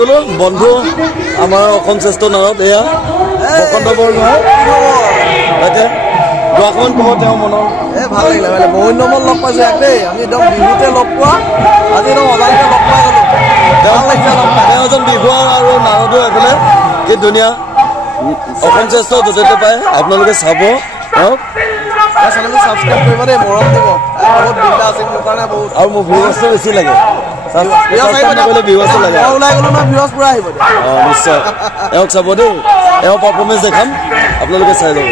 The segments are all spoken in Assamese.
গ'লো বন্ধু আমাৰ অসম শ্ৰেষ্ঠ নাৰদ এয়া বসন্ত বৰগোহাঁই তাকে দুআষাৰমান ক'ব তেওঁ মনৰ ভাল লাগিলে মানে বহুত নমল লগ পাইছোঁ ইয়াক দেই আমি একদম বিহুতে লগ পোৱা আজি একদম অজানিতে লগ পাই গ'লোঁ ভাল লাগিছে লগ পাই তেওঁ এজন বিহুৱা আৰু নাৰদো এইফালে কি ধুনীয়া অসম শ্ৰেষ্ঠ য'তে পায় আপোনালোকে চাব চেনেলটো ছাবস্ক্ৰাইব কৰিব দেই মৰম দিব বহুত বিন্দা আছে মোৰ কাৰণে বহুত আৰু মোৰ ভিউৱাৰ্ছটো বেছি লাগে ওলাই গ'লো নহয় ভিউৱাৰ্ছ পুৰা আহিব নিশ্চয় এওঁক চাব দেই এওঁ পাৰফৰ্মেঞ্চ দেখাম আপোনালোকে চাই ল'ব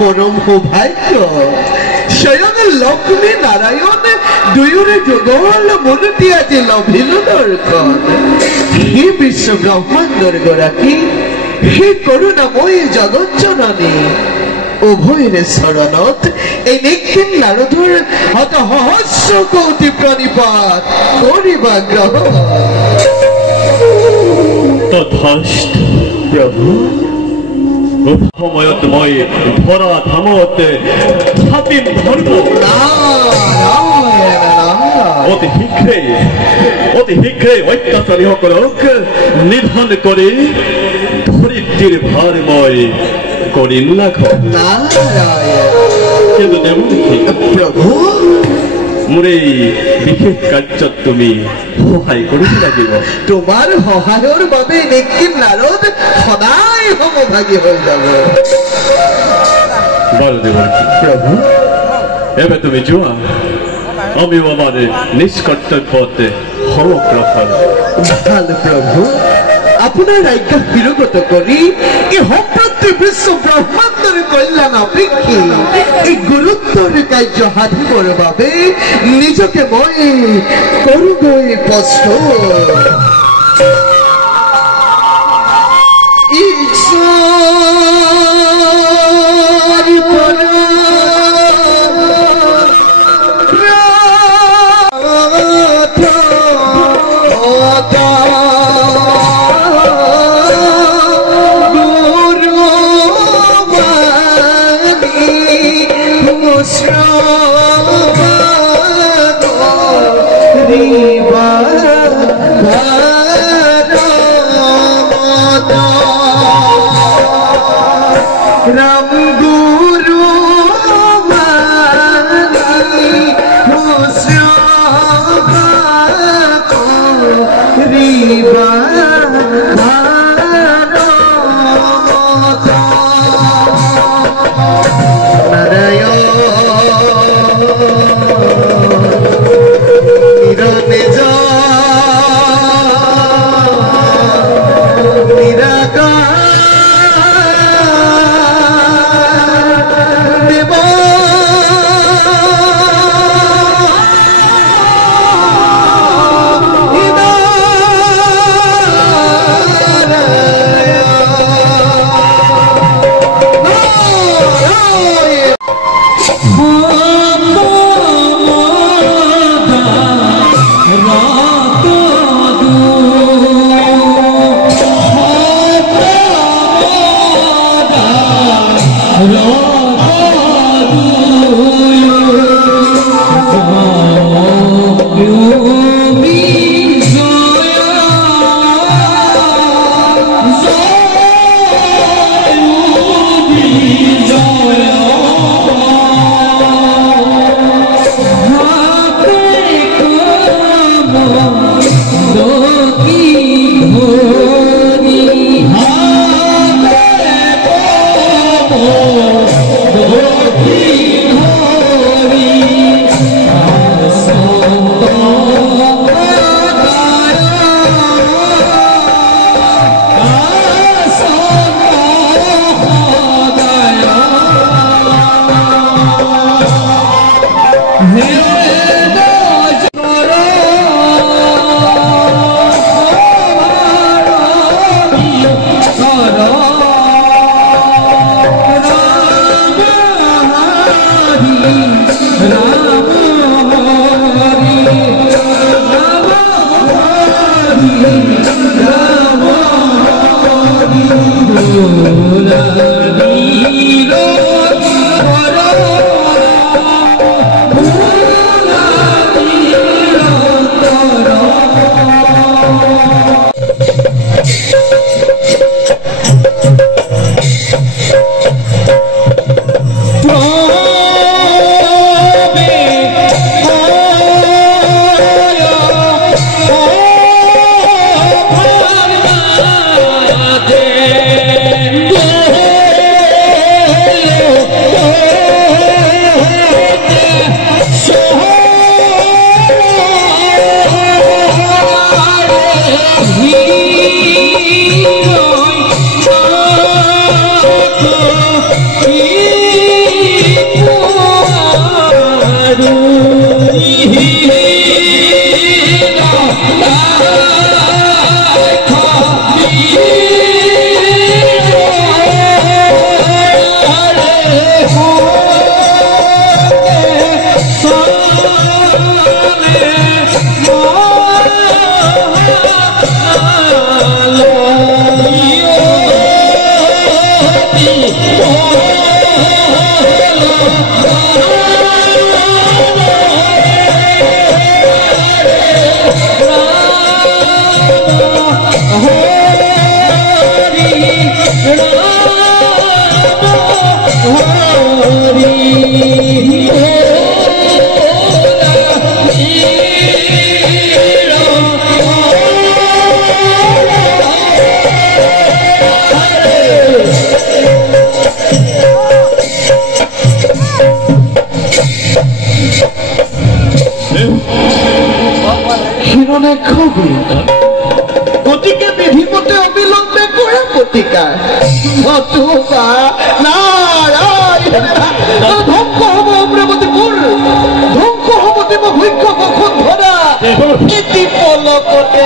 পৰম সৌভাগ্য স্বয়ং লক্ষ্মী নাৰায়ণ দুয়োৰে যুগল মূৰ্তি আজি লভিলো দৰ্শন হে বিশ্ব ব্ৰহ্মাণ্ডৰ গৰাকী হে কৰুণাময়ী জগত জননী উভয়ৰে চৰণত এই নিখিল নাৰদৰ হত সহস্ৰ কোটি প্ৰণিপাত কৰিবা গ্ৰহণ তথাস্তু প্ৰভু সময়ত মই ধৰা ধামত স্থাপিত ধৰ্ম অতি শীঘ্ৰে অত্যাচাৰীসকলক নিধন কৰি ধৰিত্ৰীৰ ভাৰ মই কৰিম লাঘৱ কিন্তু প্ৰভু মোৰ এই বিশেষ কাৰ্যত তুমি সহায় কৰিব লাগিব তোমাৰ সহায়ৰ বাবে নিখিল নাৰদ সদায় সমভাগী হৈ যাব বাৰু দেৱকী প্ৰভু এবে তুমি যোৱা আমিও আমাৰ নিজ কৰ্তব্যত সমগ্ৰ ভাল প্ৰভু আপোনাৰ আজ্ঞা শিৰোগত কৰি এই সম্প্ৰতি বিশ্ব ব্ৰহ্মাণ্ডৰ কল্যাণ অপেক্ষী এই গুৰুত্বৰ কাৰ্য সাধিবৰ বাবে নিজকে মই কৰোগৈ প্ৰস্তুত। গতিকে বিধিমতে অবিলম্বে কৰা প্ৰতিকাৰ নতুবা নাৰায়ণ ধ্বংস হ'ব অমৰাৱতীপুৰ ধ্বংস হ'ব দেৱ ভৈক্ষ বসুন্ধৰা নীতি পলকতে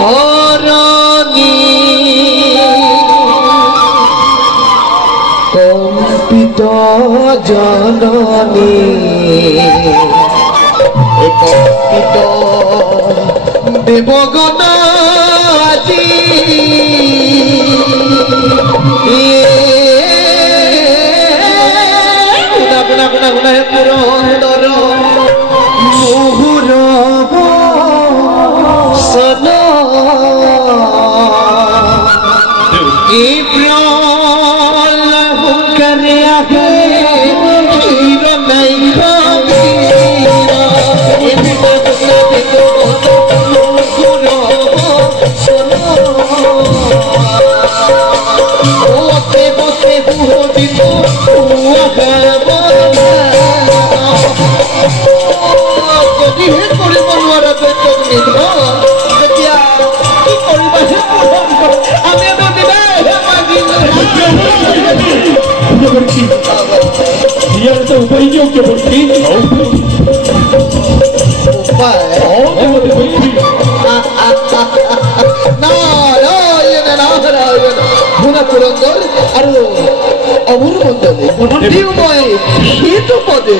ধৰণী কম্পিত জননী কম্পিত দেৱগণ আজি শুনা শুনা শুনা শুনা পুৰন্দৰ মুহুৰ সন এই প্ৰিয় আহে ক্ষীৰ নাই যদিহে কৰিব নোৱাৰা তেতিয়া কি কৰিবাহে আমি পুৰন্দৰ আৰু অমূল মণ্ডলী মই সেইটো পদে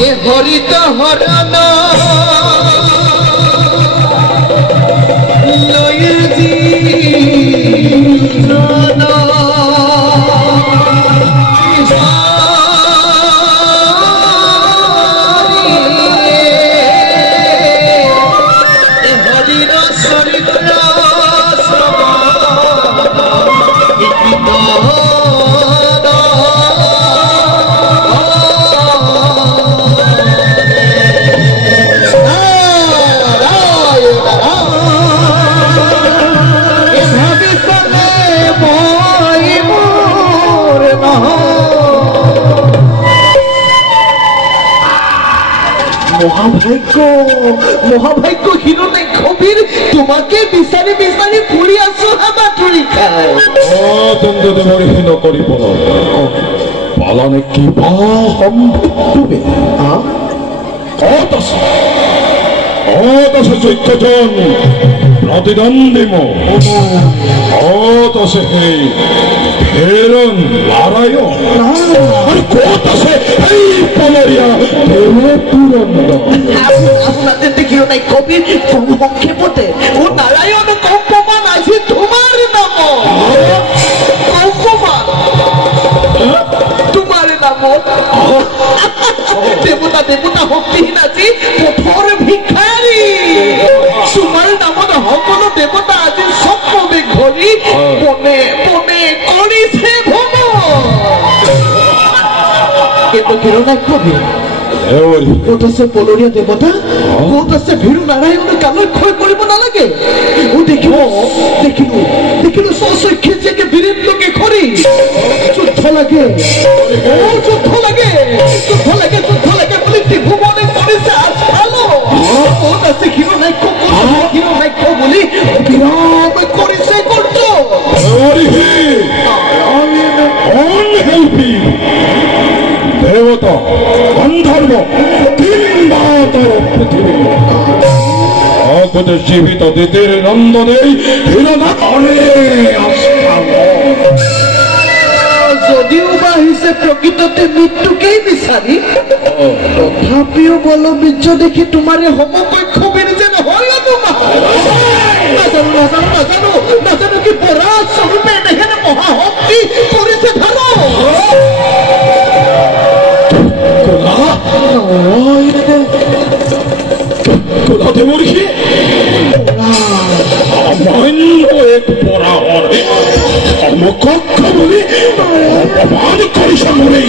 এ হৰিত হৰণ মহাভাগ্য হিৰণ্যাক্ষবীৰ তোমাকে বিচাৰি বিচাৰি ফুৰি আছো হাবাথুৰি খাই নকৰিব পালনে কিবা সম্ভৱ চৈত্যজন প্ৰতিদ্বন্দ্বী ক'ত আছে সেই ফেৰণ নাৰায়ণ আৰু ক'ত আছে সেই পলৰীয়া আপোনাদের হিরণ্যাক্ষবীর সংক্ষেপতে ও নারায়ণ কম্পমান আছে তোমার নাম কম্পমান তোমার নাম দেবতা দেবতা ভক্তিহীন আজি পথর ভিক্ষারী তোমার নামত সকলো দেবতা আজি সপমে ঘড়ি পনে পনে কৰিছে ভ্ৰমণ কিন্তু হিৰণ্যাক্ষবীৰ ক'ত আছে পলৰীয়া দেৱতা ক'ত আছে ভীৰু নাৰায়ণৰ কালৈ ক্ষয় কৰিব নালাগে দেখিলো স্বচক্ষে যে বীৰেন্দ্ৰকে খৰি যুদ্ধ লাগে বুলি ত্ৰিভুৱনে কৰিছে ক'ত আছে হিৰণ্যাক্ষ বুলি বিৰাম কৰিছে কৰ্য দেবতা গন্ধৰ্ব তিনমাতৰ পৃথিবী অকুতে জীবিত দিতেৰ নন্দনে হিৰণাক্ষৰে যদিও বা আহিছে প্ৰকৃততে মৃত্যুকেই বিচাৰি তথাপিও বলবীৰ্য দেখি তোমাৰে সমকক্ষবীৰ যেন হ'ল তোমাৰ নাজানো কি পৰা স্বৰূপে এনেহেনে মহাশক্তি কৰিছে ধাৰো এক পৰাহৰ সমকক্ষ বলে অপমান কৰিস মনে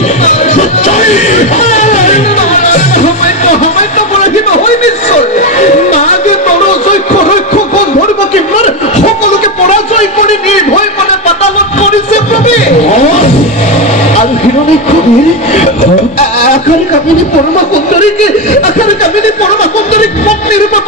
সকলোকে পৰাজয় কৰি নিৰ্ভয় মানে পাতালত কৰিছে প্ৰভে আৰু হিৰণ্যাক্ষবীৰ আকাৰে কামিনী পৰমা সুন্দৰীক পত্নী ৰূপে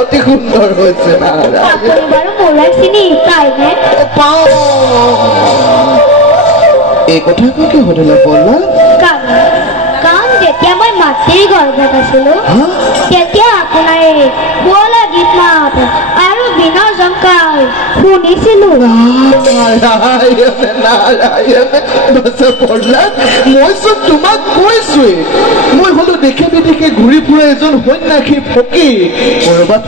অতি সুন্দৰ হয়েছে না এই কথাটো কি হলে পড়লা কাৰণ যেতিয়া মই মাতৃৰ গৰ্ভত আছিলো তেতিয়া আপোনাৰ শুৱলা গীত মাত আৰু বিনৰ জংকাৰ শুনিছিলো মই চোন তোমাক কৈছোৱেই মই হলো দেখে বিদেশে ঘূৰি ফুৰা এজন সন্যাসী ফকীৰ কৰবাত